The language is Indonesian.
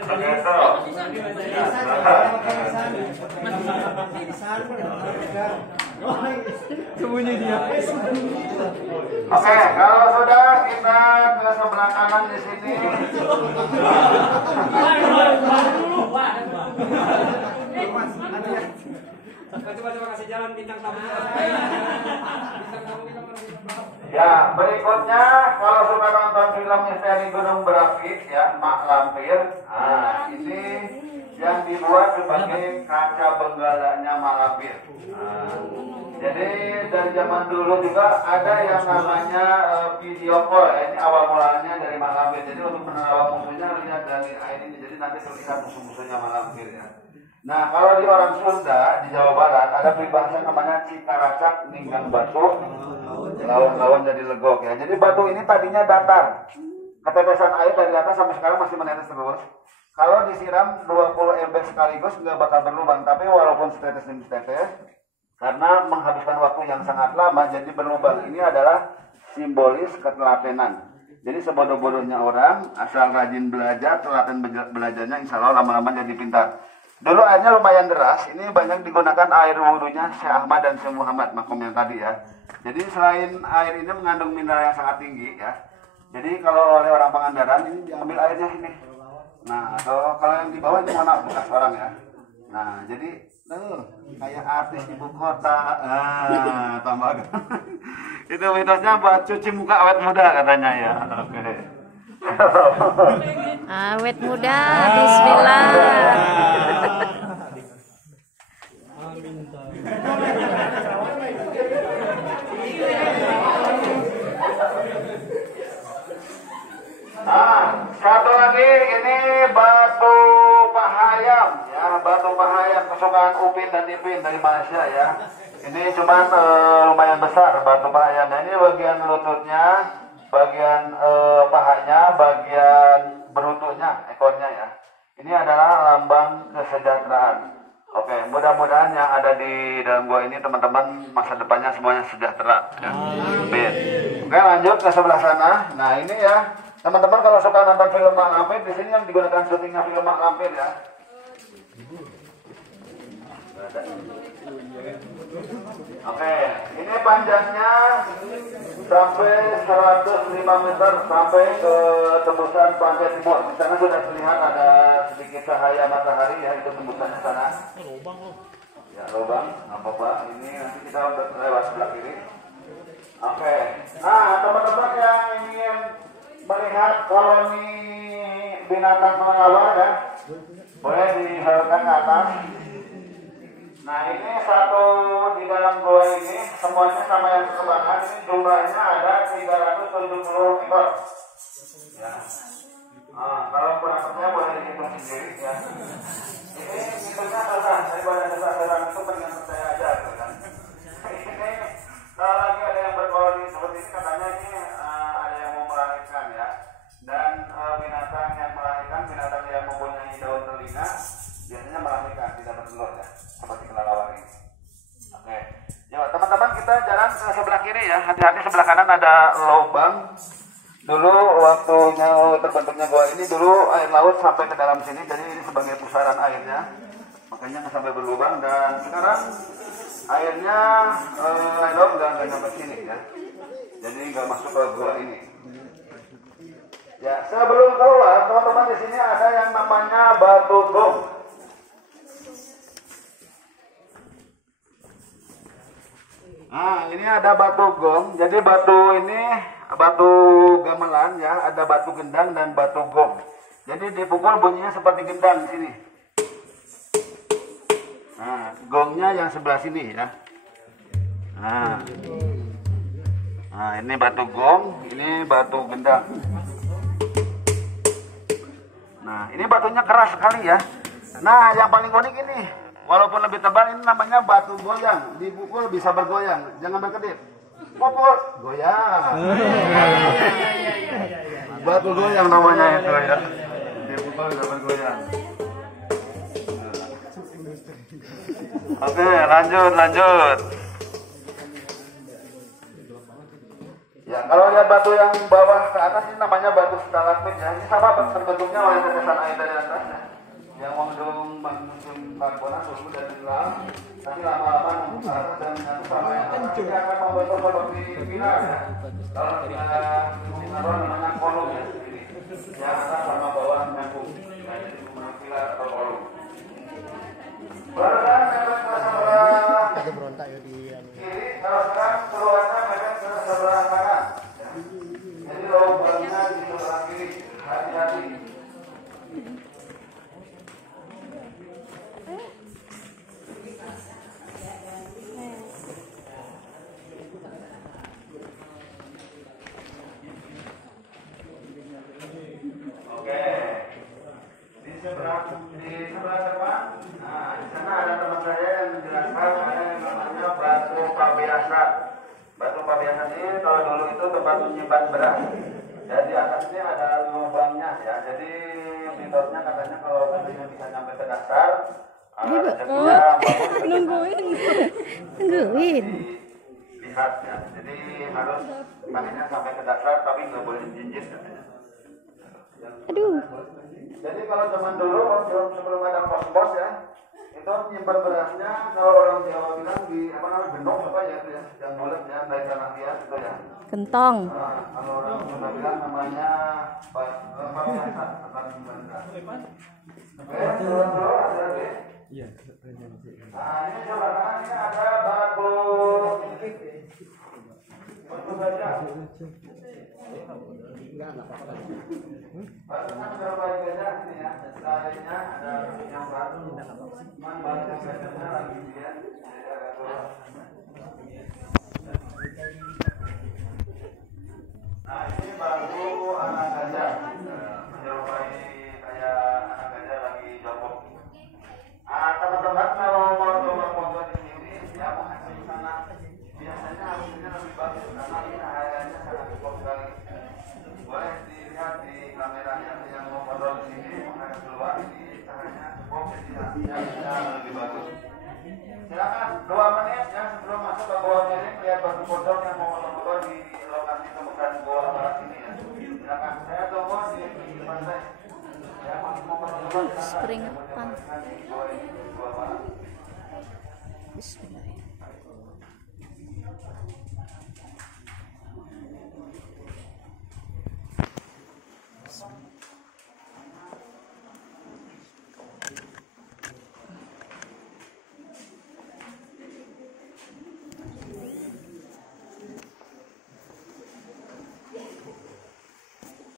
Begitu. Sembunyi dia. Oke, kalau sudah kita ke sebelah kanan di sini. Coba kasih jalan bintang tamu. Ya, berikutnya kalau suka nonton film misteri Gunung Berapi ya, Mak Lampir. Nah, ini yang dibuat sebagai kaca benggalanya Mak Lampir. Nah, jadi dari zaman dulu juga ada yang namanya video call. Ini awal mulanya dari Mak Lampir. Jadi untuk menerawang musuhnya lihat dari air ini. Jadi nanti terlihat musuh-musuhnya Mak Lampir ya. Nah, kalau di orang Sunda di Jawa Barat ada peribahasa namanya Cikaracak Ninggang Batu, lawan-lawan jadi legok ya. Jadi batu ini tadinya datar, ketetesan air dari atas sampai sekarang masih menetes terus. Kalau disiram 20 ember sekaligus nggak bakal berlubang, tapi walaupun setetes demi setetes, karena menghabiskan waktu yang sangat lama jadi berlubang. Ini adalah simbolis ketelatenan. Jadi sebodoh-bodohnya orang asal rajin belajar, telaten belajarnya, insya Allah lama-lama jadi pintar. Dulu airnya lumayan deras, ini banyak digunakan air wudhunya Syekh Ahmad dan Syekh Muhammad, makom yang tadi ya. Jadi selain air ini mengandung mineral yang sangat tinggi ya. Jadi kalau oleh orang Pangandaran ini diambil airnya ini. Nah, atau kalau yang di bawah ini mana bekas orang ya. Nah, jadi kayak artis ibu kota, tambah. Itu mitosnya buat cuci muka awet muda katanya ya. Oke. Awet muda, bismillah. Nah, satu lagi ini batu pahayam ya, batu pahayam kesukaan Upin dan Ipin dari Malaysia ya. Ini cuman lumayan besar batu pahayam. Nah, ini bagian lututnya, bagian pahanya, bagian berututnya, ekornya ya. Ini adalah lambang kesejahteraan. Oke, mudah-mudahan yang ada di dalam gua ini teman-teman masa depannya semuanya sejahtera. Ya. Amin. Oke, lanjut ke sebelah sana. Nah, ini ya, teman-teman kalau suka nonton film Mak Lampir, di sini yang digunakan syutingnya film Mak Lampir ya. Oke, ini panjangnya sampai 105 meter sampai ke tembusan pantai timur. Di sana sudah terlihat ada sedikit cahaya matahari ya, itu tembusan ke sana. Ya, lubang, apa-apa. Ini nanti kita udah lewat sebelah kiri. Oke, nah teman-teman yang ingin melihat koloni binatang pengelawar ya, boleh diharapkan ke atas. Nah, ini satu di dalam gua ini semuanya sama yang kebangan. Ini jumlahnya ada 370 ekor. Ya. Nah, kalau kurang percaya boleh dihitung sendiri ya. Ini hitungnya susah, daripada susah-susah itu pengen percaya aja kan. Ini kalau lagi ada yang berkoloni seperti ini katanya ini ada yang mau melahirkan ya. Dan binatang yang melahirkan, binatang yang mempunyai daun telinga biasanya melahirkan, tidak bertelur ya, seperti kelelawar ini. Oke, yuk teman-teman kita jalan ke sebelah kiri ya. Hati-hati sebelah kanan ada lubang. Dulu waktunya terbentuknya gua ini dulu air laut sampai ke dalam sini, jadi ini sebagai pusaran airnya, makanya nggak sampai berlubang. Dan sekarang airnya air laut nggak sampai sini ya, jadi nggak masuk ke gua ini. Ya, sebelum keluar teman-teman di sini ada yang namanya batu gong. Nah, ini ada batu gong. Jadi batu ini batu gamelan ya, ada batu gendang dan batu gong. Jadi dipukul bunyinya seperti gendang di sini. Nah, gongnya yang sebelah sini ya. Nah, ini batu gong, ini batu gendang. Nah, ini batunya keras sekali ya. Nah, yang paling unik ini, walaupun lebih tebal, ini namanya batu goyang. Dipukul bisa bergoyang, jangan berkedip. Pukul, goyang. Batu goyang namanya itu ya. Dipukul bisa bergoyang. Oke, lanjut. Ya, Kalau lihat batu yang bawah ke atas ini namanya batu stalagmit ya. Ini sama bentuknya oleh tetesan air dari atasnya. Yang mengandung karbonat dulu dari dalam, nanti lama-lama ke atas dan nanti sama yang nanti akan membentuk seperti pilar ya. Kalau kita sinkron namanya kolom ya. Yang atas sama bawah menyambung. Nah, jadi menggunakan pilar atau kolom. Barusan mepet ke sebelah kiri, kalau sekarang keluarnya mepet ke sebelah kanan. Jadi lubangnya di sebelah kiri, hati-hati. Oke, di sebelah depan, nah di sana ada teman saya yang menjelaskan ada yang namanya batu pabeasan. Batu pabeasan ini kalau dulu itu tempat menyimpan beras. Jadi atasnya ada lubangnya ya. Jadi mitosnya katanya kalau tadinya bisa sampai ke dasar, rezekinya bagus. Nungguin. Lihat ya. Jadi harus makanya sampai ke dasar tapi nggak boleh jinjit katanya. Aduh. Jadi kalau zaman dulu sebelum ada pos-pos ya, itu nyimpan berasnya kalau orang Jawa bilang di apa namanya gendong apa ya itu ya, yang bulat ya dari tanah liat itu ya. Kentong. Nah, kalau orang Sunda bilang namanya pabeasan tempat nyimpan beras. Oke, dulu ada lagi. Iya. Nah ini coba ini ada batu baja. Batunya sudah baik aja ini ya. Tadinya ada yang baru. Cuman batu bajanya lagi dia. Nah ini batu anak gajah. Menyerupai kayak anak gajah lagi jongkok. Teman-teman kalau mau coba foto di sini ya menghadap ke sana. Biasanya hasilnya lebih bagus karena ini cahayanya sangat cukup sekali. Boleh dilihat di kameranya yang mau foto di sini menghadap keluar ini cahayanya cukup jadi hasilnya lebih bagus. Silakan 2 menit ya sebelum masuk ke Goa Miring lihat batu pocong yang mau foto di lokasi temukan Goa Barat ini ya. Silakan saya tunggu di pantai. Ya masih mau foto Keringetan. Bismillahirrahmanirrahim.